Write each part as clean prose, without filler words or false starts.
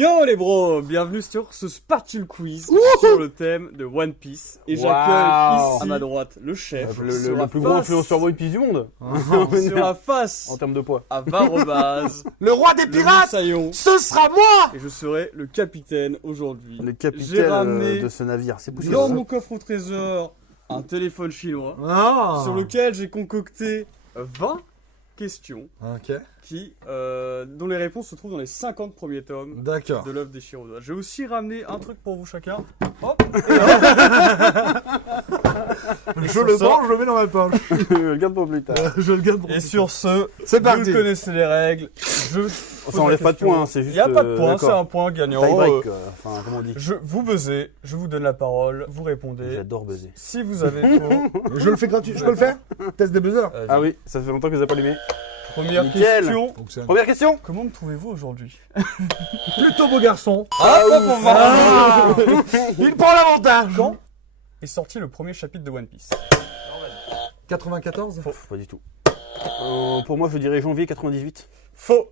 Yo les bros, bienvenue sur ce Spatule Quiz sur le thème de One Piece. Et j'accueille ici à ma droite le chef, le plus gros influenceur One Piece du monde. sur la face en termes de poids. à Varobaz, le roi des pirates, Saillon, ce sera moi. et je serai le capitaine aujourd'hui. Le J'ai capitaine ramené de ce navire, c'est possible. dans mon coffre au trésor un téléphone chinois sur lequel j'ai concocté 20 questions Ok, dont les réponses se trouvent dans les 50 premiers tomes d'accord. de l'œuvre des Shiroda. J'ai aussi ramené un truc pour vous chacun. Hop. Je le prends, je le mets dans ma poche. Le garde pour plus tard. Je le garde pour Et sur ce, C'est vous parti. connaissez les règles. Ça enlève pas de points, hein, c'est juste. Il n'y a pas de points, c'est d'accord. un point gagnant. Tie break, quoi. Enfin, comment on dit. Vous buzzez, je vous donne la parole, vous répondez. J'adore buzzer. Si vous avez faux, Je le fais gratuit. Je peux le faire? Test des buzzers. vas-y. Ah oui, ça fait longtemps que vous avez pas allumé. Première Nickel. question. Fonctionne. Première question. Comment me trouvez-vous aujourd'hui? Plutôt beau garçon. Il prend l'avantage. Quand est sorti le premier chapitre de One Piece? 94. Pas du tout. Pour moi, je dirais janvier 98. Faux.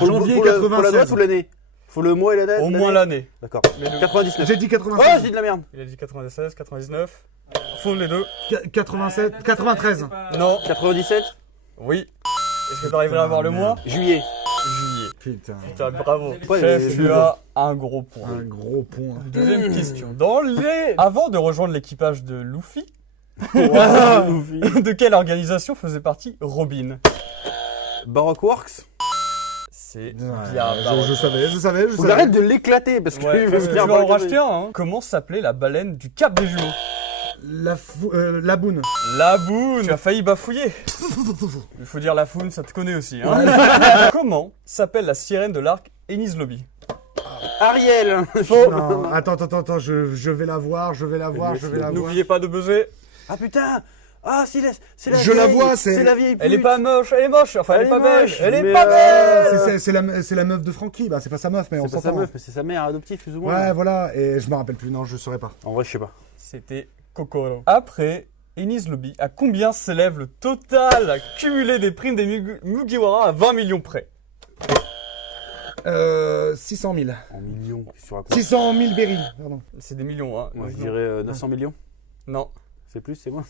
Janvier faut la date 96. ou l'année? Faut le mois et la date? Au moins l'année. D'accord. Mais le- 99. J'ai dit Oh, 96. j'ai dit de la merde. Il a dit 96, 99. Faux les deux. 87, 93. Non. 97. Oui. Est-ce que tu arriverais à voir le mois? Juillet. Juillet. Putain. Putain, bravo. Ouais, Chef, mais- tu as un gros point. Un gros point. Deuxième question. Avant de rejoindre l'équipage de Luffy, de quelle organisation faisait partie Robin? Baroque Works. C'est Ouais, bien. je savais. Vous arrêtez de l'éclater parce que Ouais, il va tu se vas faire en barrer. racheter un. Hein. Comment s'appelait la baleine du Cap des Jumeaux? La boune. La boune. Tu as failli bafouiller. Il faut dire la foune, ça te connaît aussi. Hein. Comment s'appelle la sirène de l'arc Enies Lobby? Ariel. Non, attends, je vais la voir, je vais la voir. N'oubliez pas de buzzer. Ah putain. Ah, c'est la Je la vieille. vois, c'est- C'est la vieille. Elle est pute. pas moche, elle est moche. Enfin, elle est pas belle. moche, Elle est mais, pas belle. C'est la meuf de Francky. Bah, c'est pas sa meuf, mais on C'est pas sa s'entend. meuf, mais c'est sa mère adoptive plus ou moins. Ouais, voilà. Et je me rappelle plus. Non, je saurais pas. En vrai, je sais pas. C'était Kokoro. Après, Enies Lobby, à combien s'élève le total cumulé des primes des Mugiwara à 20 millions près? 600 000. En millions, qu'est-ce que tu racontes? 600 000 berries, pardon. C'est des millions, hein. Moi, je Donc, dirais 900 millions. non, C'est plus, c'est moins.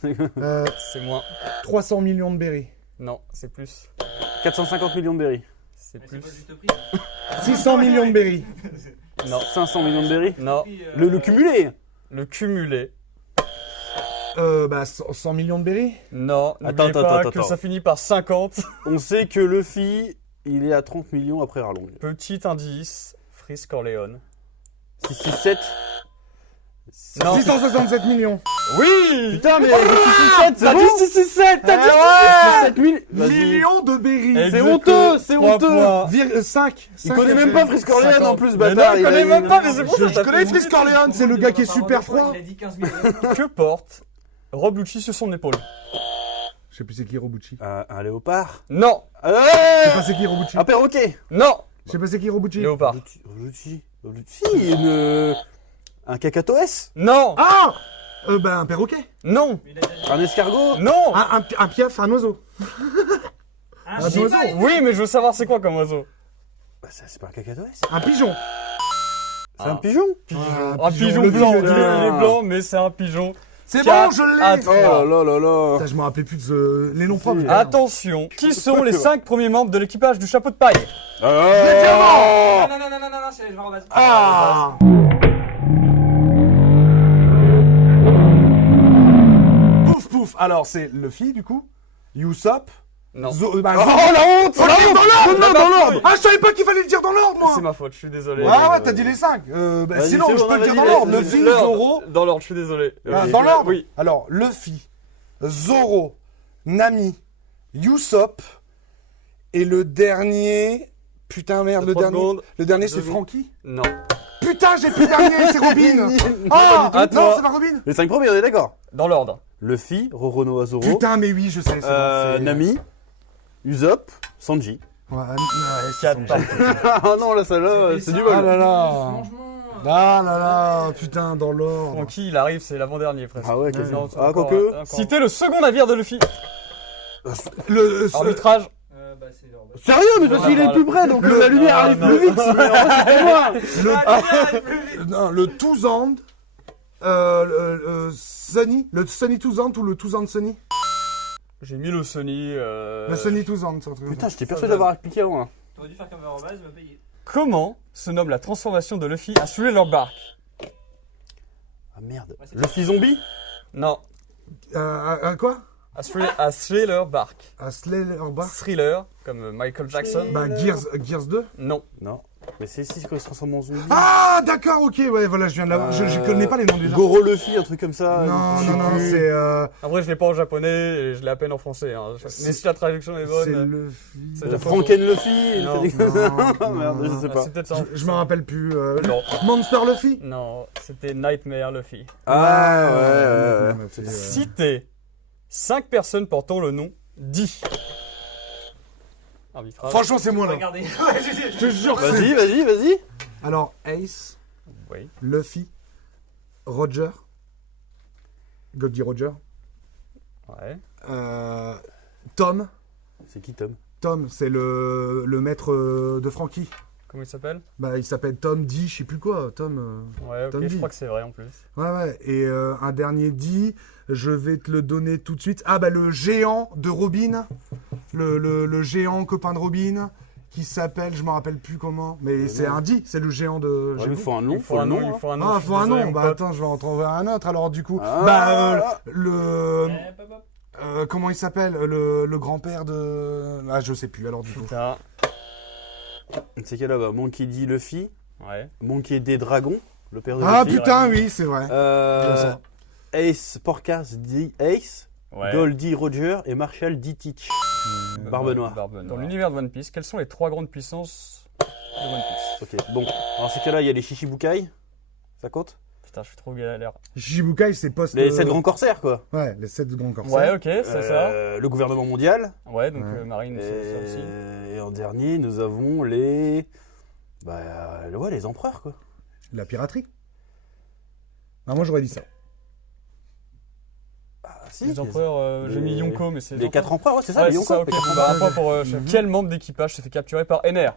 c'est moins. 300 millions de berries. Non, c'est plus. 450 millions de berries. C'est plus. 600 millions de berries. Non, 500 millions de berries. non. Le cumulé. Le cumulé. Bah, 100 millions de berries. Non, Attends, n'oubliez pas attends, que attends. ça finit par 50. On sait que Luffy, il est à 30 millions après Arlong. Petit indice, Frisk Corleone. 667. Non. 667 millions. Oui. Putain, mais 667, c'est T'as bon. dit 667, t'as dit 667 000. Vas-y. Millions de berries. Et C'est je honteux, que c'est 3 honteux. points. 5. Il connaît même pas Frisk Corleone 50. en plus, Mais bâtard. non, il connaît même pas, mais c'est pour ça que Je t'as connais fait Frisk Corleone, c'est le gars qui est super froid. Il a dit 15 millions. Que porte Rob Lucci sur son épaule? Je sais plus c'est qui Robucci. Un léopard. Non, Je sais pas c'est qui Robucci. Un perroquet. non. Je sais pas c'est qui Robucci. Léopard. Un cacatoès. Non, Ah Bah, un perroquet. non, Un escargot. non. Un piaf, un oiseau. Un Un oiseau. Oui, mais je veux savoir c'est quoi comme oiseau. Bah, ça, c'est pas un cacatoès. Un pigeon. C'est un pigeon. Un pigeon le blanc. pigeon. Il est blanc, mais c'est un pigeon. C'est Quatre bon, je à l'ai. trois. Oh là là là. Putain, je me rappelais plus de les noms propres. Attention, qui sont les 5 premiers membres de l'équipage du chapeau de paille? Non, c'est genre vas-y. Ah Pouf pouf. Alors c'est Luffy du coup. Usopp. Non. Bah, Oh la honte. Faut le dire dans l'ordre. dans l'ordre. Ah, je savais pas qu'il fallait le dire dans l'ordre, moi. C'est ma faute, je suis désolé. Ouais, t'as dit les 5. Vas-y, Sinon, c'est je bon, peux le dire vas-y, dans l'ordre. vas-y, Luffy, L'ordre. Zoro. Dans l'ordre, je suis désolé. Dans l'ordre. Oui. Alors, Luffy, Zoro, Nami, Usopp et le dernier. Putain merde, T'as 3 secondes. le dernier c'est Deux Francky. Non. Putain, j'ai plus le dernier, c'est Robin. Ah, À non, toi. c'est pas Robin. Les 5 premiers, on est d'accord. Dans l'ordre. Luffy, Roronoa Zoro, Putain, mais oui, je sais. c'est bon, c'est- Nami, Usopp, Sanji. Ouais, c'est 4 son partout. Ah non, là, celle-là, c'est du Ah vol. là là. Franchement. Ah là là, putain, dans l'ordre. Francky, il arrive, c'est l'avant-dernier presque. Ah ouais, Non, quasiment. c'est Ah, encore- quoique. encore. Citez le second navire de Luffy. Le. Arbitrage. Bah, bah c'est leur base. Sérieux, mais parce qu'il est plus près, donc la lumière arrive plus vite. Mais en fait, c'est moi. Non, le Touzand. Sunny. Le Sunny Touzand ou le Touzand Sunny? J'ai mis le Sony. Le Sunny Touzand, c'est un truc. Putain, j'étais persuadé d'avoir expliqué avant. Là. T'aurais dû faire comme en base, il va payer. Comment se nomme la transformation de Luffy à Thriller Bark? Ah merde. Ouais, c'est Luffy zombie? Non, Quoi? à Thriller Bark. À Slayer Bar? Thriller, comme Michael Jackson. Bah, Gears 2? Non. Non. Mais c'est quand il se transforme en zombie. Ah, d'accord, ok, ouais, voilà, je viens de l'avoir. Je connais pas les noms des gens. Goro Luffy, un truc comme ça. Non, je sais non, non, plus. c'est. Après, je l'ai pas en japonais et je l'ai à peine en français. Hein. Mais si la traduction est C'est bonne. Luffy. C'est de Franken Luffy. Non. Non, merde, je sais Ah, pas. c'est peut-être ça. Je me rappelle plus. Non. Monster Luffy? Non, c'était Nightmare Luffy. Ah ouais. Citez 5 personnes portant le nom Di. Arbitrage. Franchement, c'est moi là. Regardez. Je te jure, c'est. Vas-y. Alors, Ace, Oui. Luffy, Roger, Goldie Roger, Ouais. Tom. C'est qui Tom? Tom, c'est le maître de Frankie. Comment il s'appelle? Bah, il s'appelle Tom D, je sais plus quoi. Tom. Ouais, ok, Tom je D. crois que c'est vrai en plus. Ouais. Et un dernier D, je vais te le donner tout de suite. Ah, bah, le géant de Robin. Le géant copain de Robin. Qui s'appelle, je me rappelle plus comment. Mais c'est un D, c'est le géant de. Ouais, il faut un nom. Il faut un nom, il faut un nom. Ah, je suis faut un désolé, nom. mon Bah, pote. attends, je vais en trouver un autre alors, du coup. Ah. Bah, le. Hop, hop. Comment il s'appelle le grand-père de. Ah, je sais plus alors du coup. Putain. C'est quel là-bas? Monkey D. Luffy. Ouais. Monkey D. Dragon. Le père de Ah Luffy. putain, oui, c'est vrai. Bien ça. Ace Porcas D. Ace. Ouais. Goldie Roger et Marshall D. Teach. Barbe Noire. Dans l'univers de One Piece, quelles sont les 3 grandes puissances de One Piece? Ok, bon. Alors, ces cas-là, il y a les Shichibukai. Ça compte? Putain, je suis trop galère. Shichibukai, c'est post. Les 7 grands corsaires, quoi. Ouais, les 7 grands corsaires. Ouais, ok, c'est ça. Le gouvernement mondial. Ouais, donc Ouais. Marine, c'est ça aussi. Et en dernier, nous avons les. Bah, ouais, les empereurs, quoi. La piraterie. Ah, moi j'aurais dit ça. Ah, si. Les empereurs, j'ai mis les- Yonko, mais c'est Les 4 empereurs, ouais, c'est ça, Ouais, les c'est ça, Yonko. ok. les quatre Bah, un empereurs. point pour chef. Quel membre d'équipage se fait capturer par NR?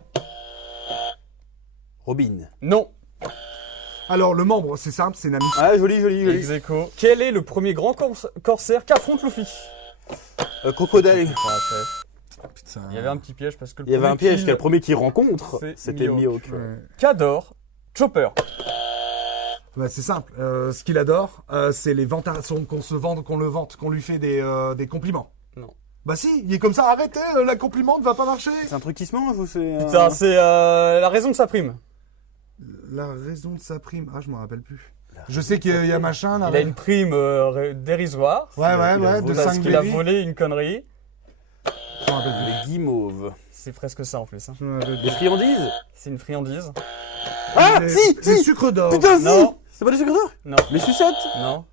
Robin. Non. Alors, le membre, c'est simple, c'est Nami. Ah, joli. Ex aequo. Quel est le premier grand corsaire qu'affronte Luffy? Crocodile. Ah, chef. Putain. Il y avait un petit piège parce que Il y avait un piège, kill, quel premier qu'il rencontre, c'est c'était Mihawk. Mihawk. Ouais. Qu'adore Chopper? Bah, c'est simple. Ce qu'il adore, c'est les ventes qu'on le vante, qu'on lui fait des compliments. Non. Bah si, il est comme ça, arrêtez, la compliment ne va pas marcher. C'est un truc qui se mange ou c'est. Putain, c'est la raison de sa prime. La raison de sa prime. Ah, je me rappelle plus. Je sais qu'il y a machin. Là, Il a une prime dérisoire. Ouais, il a de volé- Parce 5 qu'il a volé une connerie. Je me rappelle plus. Les guimauves. C'est presque ça en plus. Hein. Je me rappelle Les plus. friandises. C'est une friandise. Ah, Les- si, Les si. sucres d'or. Putain, si. Non. C'est pas les sucres d'or? Non. Les sucettes. Non.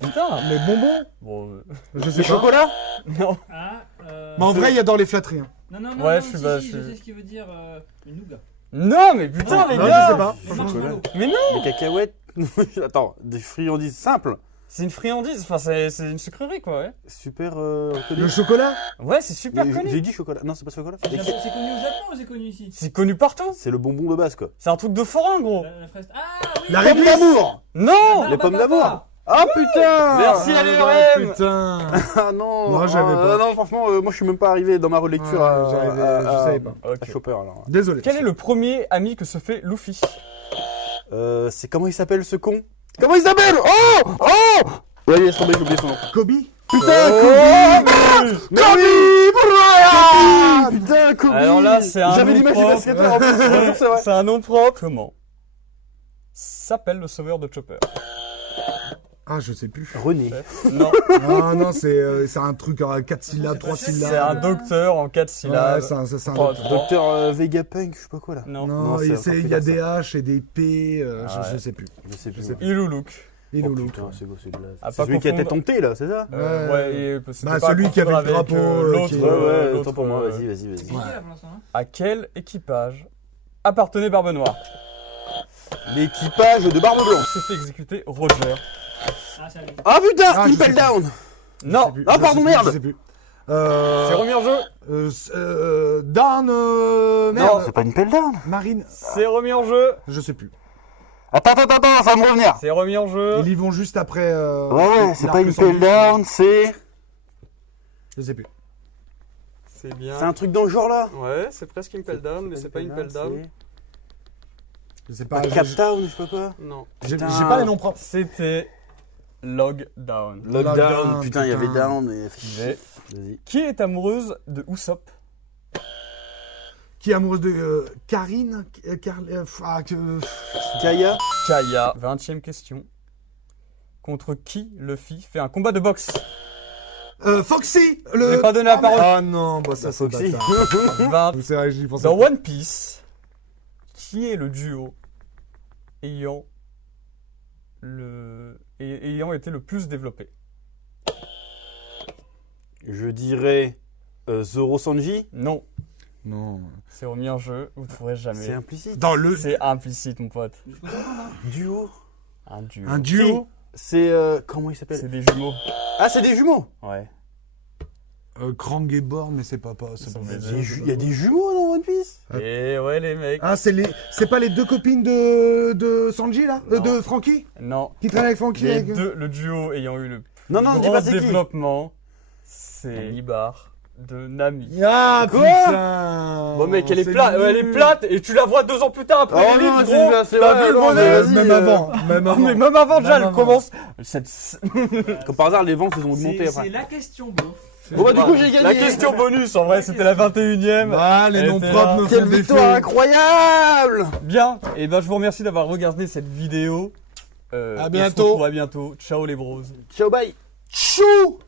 Putain. Les bonbons. Bon. Je sais Les pas. chocolats. Non. Ah, Mais en vrai, il y a dans les flatteries. Hein. Non, Ouais, non, je suis si, bas- si, je je suis- sais ce qu'il veut dire. Les nougats. Non, mais putain, les Non, gars. je sais pas. Les marshmallows. Mais non. Les cacahuètes. Attends, des friandises simples. C'est une friandise. Enfin, c'est une sucrerie, quoi, ouais. Super Le connu. chocolat. Ouais, c'est super Mais connu. J'ai dit chocolat. Non, c'est pas chocolat. C'est connu au Japon ou c'est connu ici? C'est connu partout. C'est le bonbon de base, quoi. C'est un truc de forain, gros. La fraise. Ah oui. La Pommes réglisse. d'amour. Non. Les pommes d'amour. Ah putain. Merci, Ah, LRM. putain. Ah non. Non, j'avais pas. Non, franchement, moi je suis même pas arrivé dans ma relecture Ouais, je savais pas. à Chopper alors. Désolé. Quel est le premier ami que se fait Luffy? C'est comment il s'appelle ce con? Comment il s'appelle? Oh. Ouais, laisse tomber, j'ai oublié son nom. Kobe. Putain, Oh, Kobe! Putain, Kobe! Alors là, c'est un J'avais nom l'image du propre. basketteur en plus, c'est vrai. C'est un nom propre. Comment s'appelle le sauveur de Chopper? Ah, je sais plus. René. Non, Ah non, c'est un truc à 4 syllabes, 3 c'est syllabes. un docteur en 4 Ouais, syllabes. c'est un Trois- docteur. Docteur Vegapunk, je sais pas quoi là. Non. Non, Non, c'est il y a encore des pire, H et des P, Ah je ouais. sais plus. Je sais plus. sais ouais. Iluluk. Il Oh, nous putain, c'est quoi, c'est de la- À C'est pas celui qui a tête confondre. tontée là, c'est ça? Ouais, et c'était Bah, pas à celui qui avait confondre le avec, drapeau, l'autre. qui- Ouais, l'autre, autant pour moi, vas-y. C'est fini là pour l'instant. Hein. À quel équipage appartenait Barbe Noire? L'équipage de Barbe Blanche. S'est fait exécuter Roger. Ah, c'est avec. Ah putain, Ah, je sais Impel plus. Down! Je sais Non. plus, Ah, je pardon, sais plus, merde. je sais plus. C'est remis en jeu. Down. Merde. C'est pas une pelle down. Marine. C'est remis en jeu. Je sais plus. Attends, ça va me revenir. C'est remis en jeu. Ils y vont juste après. Ouais, c'est l'arc pas une sandwich. pelle down, c'est... Je sais plus. C'est bien. C'est un truc dans le genre là. Ouais, c'est presque une pelle down, mais c'est pas une pelle down. Je sais Pas pas. cap down, je sais pas quoi. Non. J'ai Putain. j'ai pas les noms propres. C'était Log Down. Lockdown, Lockdown, putain, il y avait putain. down et... Mais- Vas-y. Qui est amoureuse de Usopp? Qui est amoureuse de Karine Kaya. Kaya. 20ème question. Contre qui Luffy fait un combat de boxe? Foxy. Je vais pas donner la parole. Ah non, bah ça c'est Foxy. bâtard. C'est vrai, j'y pensais Dans pas. One Piece, qui est le duo ayant ayant été le plus développé? Je dirais Zoro Sanji. Non, Non. c'est remis en jeu, vous ne trouverez C'est jamais. implicite. Dans le C'est implicite, mon pote. Jusqu'au 50, hein. Duo. Un duo. un duo. C'est comment il s'appelle? C'est des jumeaux. Ah, c'est des jumeaux. Ouais. Krang et Born, mais c'est pas c'est pas sont vrai. des Il y a des jumeaux dans One Piece. Et ouais, les mecs. Ah, c'est pas les deux copines de Sanji là, Non. de Frankie, Non. qui traînent avec Frankie. Les avec- deux, le duo ayant eu le plus Non, non, dis grand pas c'est qui. développement, c'est Libar de Nami. Ah Quoi putain. Bon mec, elle est C'est plate, nul. elle est plate et tu la vois 2 ans plus tard après Oh les non, livres, c'est gros. bien, c'est T'as vrai, vu le non, bonnet? mais vas-y. Même avant, même avant. Mais même avant déjà, Même elle avant. commence. Cette... Comme par hasard, les ventes ils ont augmenté C'est après. la question beauf. Bon bah du coup j'ai gagné. La question bonus, en vrai, c'était la 21ème. Ah, les Elle noms était propres là. me font Quelle défaut. victoire incroyable. Bien, et ben je vous remercie d'avoir regardé cette vidéo. À On se bientôt. retrouve à bientôt. Ciao les bros. Ciao, bye. Chou.